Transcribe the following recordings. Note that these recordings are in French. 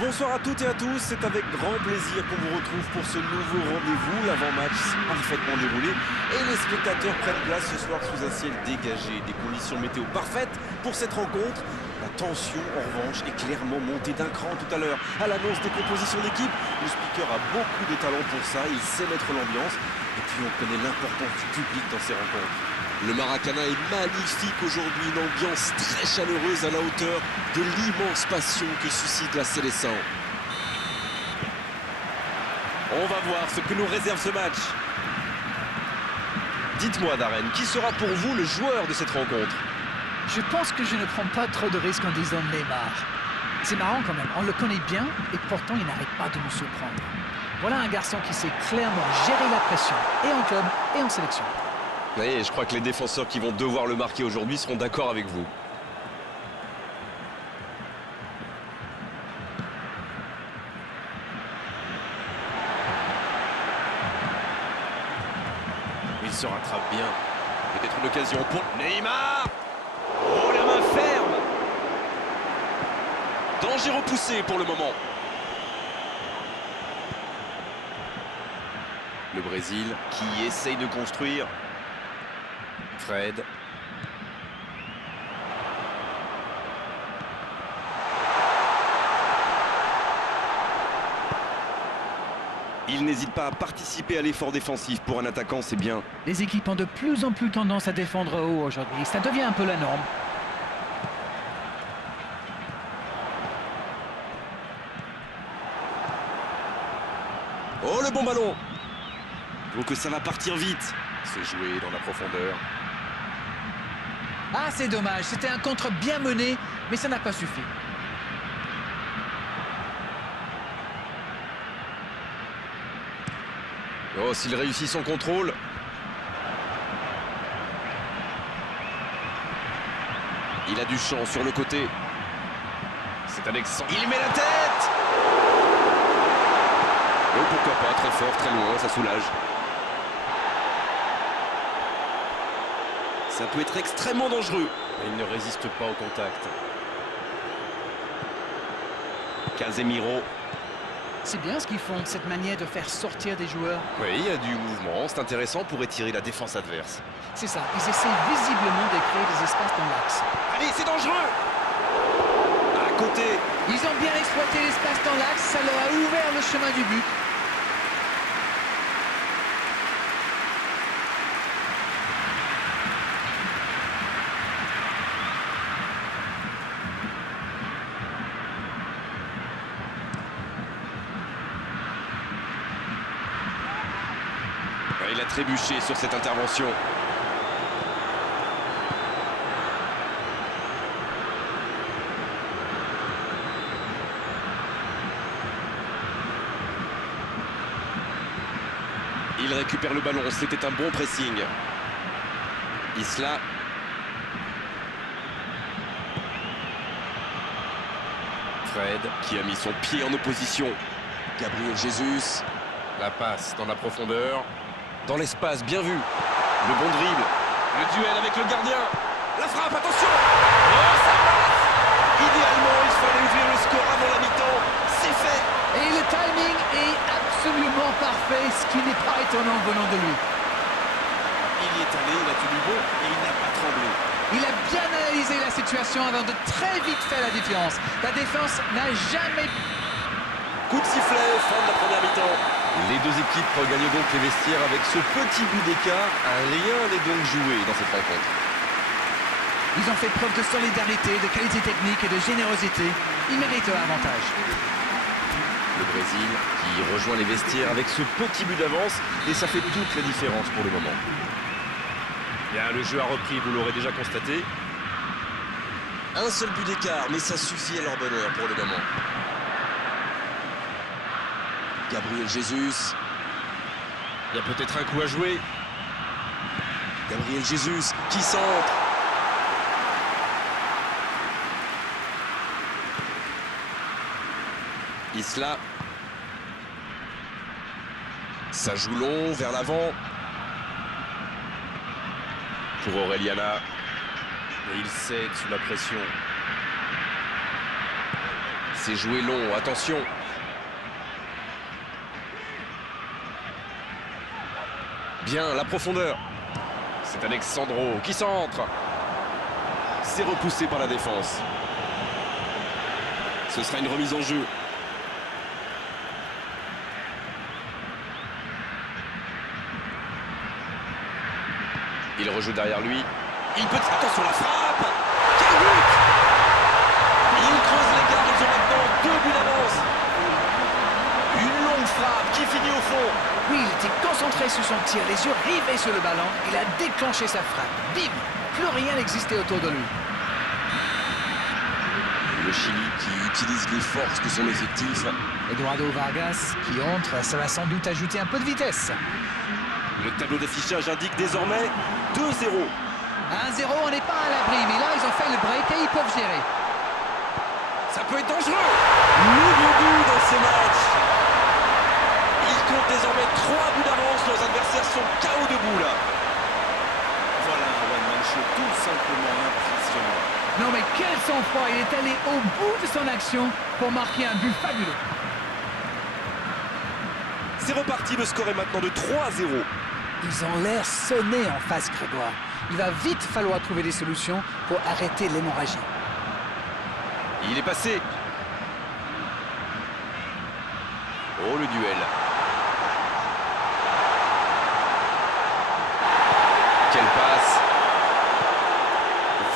Bonsoir à toutes et à tous, c'est avec grand plaisir qu'on vous retrouve pour ce nouveau rendez-vous, l'avant-match parfaitement déroulé et les spectateurs prennent place ce soir sous un ciel dégagé, des conditions météo parfaites pour cette rencontre. La tension en revanche est clairement montée d'un cran tout à l'heure à l'annonce des compositions d'équipe. Le speaker a beaucoup de talent pour ça, il sait mettre l'ambiance et puis on connaît l'importance du public dans ces rencontres. Le Maracana est magnifique aujourd'hui, une ambiance très chaleureuse à la hauteur de l'immense passion que suscite la Seleção. On va voir ce que nous réserve ce match. Dites-moi Darren, qui sera pour vous le joueur de cette rencontre? Je pense que je ne prends pas trop de risques en disant Neymar. C'est marrant quand même, on le connaît bien et pourtant il n'arrête pas de nous surprendre. Voilà un garçon qui sait clairement gérer la pression, et en club et en sélection. Oui, je crois que les défenseurs qui vont devoir le marquer aujourd'hui seront d'accord avec vous. Il se rattrape bien. Peut-être une occasion pour Neymar. Oh, la main ferme. Danger repoussé pour le moment. Le Brésil qui essaye de construire. Fred. Il n'hésite pas à participer à l'effort défensif. Pour un attaquant, c'est bien. Les équipes ont de plus en plus tendance à défendre haut aujourd'hui. Ça devient un peu la norme. Oh, le bon ballon. Donc ça va partir vite. C'est joué dans la profondeur. Ah, c'est dommage. C'était un contre bien mené, mais ça n'a pas suffi. Oh, s'il réussit son contrôle. Il a du champ sur le côté. C'est Alexandre. Il met la tête. Oh, pourquoi pas, très fort, très loin, ça soulage. Ça peut être extrêmement dangereux. Et il ne résiste pas au contact. Casemiro. C'est bien ce qu'ils font, cette manière de faire sortir des joueurs. Oui, il y a du mouvement, c'est intéressant pour étirer la défense adverse. C'est ça, ils essaient visiblement de créer des espaces dans l'axe. Allez, c'est dangereux. À côté. Ils ont bien exploité l'espace dans l'axe, ça leur a ouvert le chemin du but. Il a trébuché sur cette intervention. Il récupère le ballon, c'était un bon pressing. Isla. Fred qui a mis son pied en opposition. Gabriel Jesus. La passe dans la profondeur. Dans l'espace, bien vu. Le bon dribble. Le duel avec le gardien. La frappe, attention. Oh, ça passe. Idéalement, il fallait ouvrir le score avant la mi-temps. C'est fait. Et le timing est absolument parfait, ce qui n'est pas étonnant venant de lui. Il y est allé, il a tenu bon et il n'a pas tremblé. Il a bien analysé la situation avant de très vite faire la différence. La défense n'a jamais... Coup de sifflet, fin de la première mi-temps. Les deux équipes regagnent donc les vestiaires avec ce petit but d'écart. Rien n'est donc joué dans cette rencontre. Ils ont fait preuve de solidarité, de qualité technique et de générosité. Ils méritent l'avantage. Le Brésil qui rejoint les vestiaires avec ce petit but d'avance et ça fait toute la différence pour le moment. Bien, le jeu a repris, vous l'aurez déjà constaté. Un seul but d'écart, mais ça suffit à leur bonheur pour le moment. Gabriel Jesus. Il y a peut-être un coup à jouer. Gabriel Jesus qui centre. Isla. Ça joue long vers l'avant. Pour Aureliana. Et il cède sous la pression. C'est joué long, attention. Bien, la profondeur. C'est Alexandro qui centre. C'est repoussé par la défense. Ce sera une remise en jeu. Il rejoue derrière lui. Il peut... Attention, la frappe. Quel but! Il creuse l'écart, ils ont maintenant 2 buts d'avance. Une longue frappe qui finit au fond. Oui, il était concentré sur son tir, les yeux rivés sur le ballon. Il a déclenché sa frappe. Bim! Plus rien n'existait autour de lui. Le Chili qui utilise les forces de son effectif. Eduardo Vargas qui entre, ça va sans doute ajouter un peu de vitesse. Le tableau d'affichage indique désormais 2-0. 1-0, on n'est pas à l'abri, mais là, ils ont fait le break et ils peuvent gérer. Ça peut être dangereux. Nouveau but dans ce match. Il compte désormais 3 buts d'avance. Leurs adversaires sont KO debout là. Voilà un one-man show tout simplement impressionnant. Non mais quel sang-froid, il est allé au bout de son action pour marquer un but fabuleux. C'est reparti, le score est maintenant de 3-0. Ils ont l'air sonnés en face, Grégoire. Il va vite falloir trouver des solutions pour arrêter l'hémorragie. Il est passé. Oh, le duel. Quelle passe.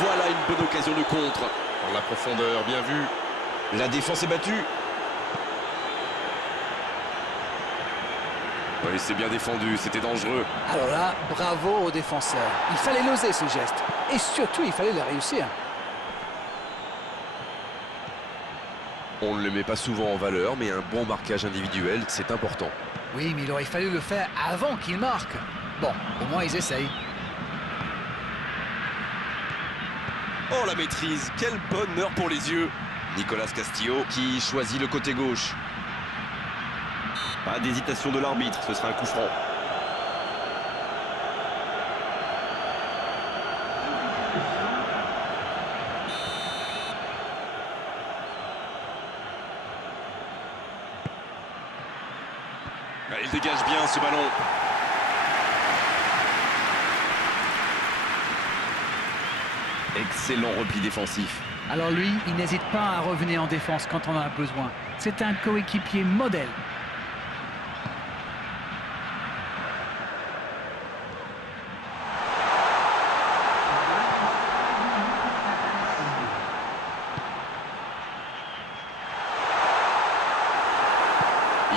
Voilà une bonne occasion de contre. Dans la profondeur, bien vu. La défense est battue. Oui, c'est bien défendu, c'était dangereux. Alors là, bravo aux défenseurs. Il fallait l'oser ce geste. Et surtout, il fallait le réussir. On ne le met pas souvent en valeur, mais un bon marquage individuel, c'est important. Oui, mais il aurait fallu le faire avant qu'il marque. Bon, au moins ils essayent. Oh, la maîtrise, quel bonheur pour les yeux. Nicolas Castillo qui choisit le côté gauche. Pas d'hésitation de l'arbitre, ce sera un coup franc. Il dégage bien ce ballon. Excellent repli défensif. Alors lui, il n'hésite pas à revenir en défense quand on en a besoin. C'est un coéquipier modèle.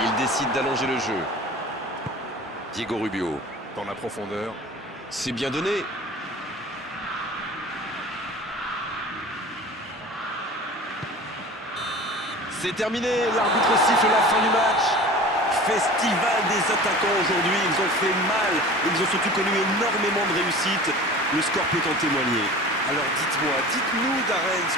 Il décide d'allonger le jeu. Diego Rubio dans la profondeur. C'est bien donné. C'est terminé. L'arbitre siffle la fin du match. Festival des attaquants aujourd'hui. Ils ont fait mal. Ils ont surtout connu énormément de réussite. Le score peut en témoigner. Alors dites-moi, dites-nous Darren.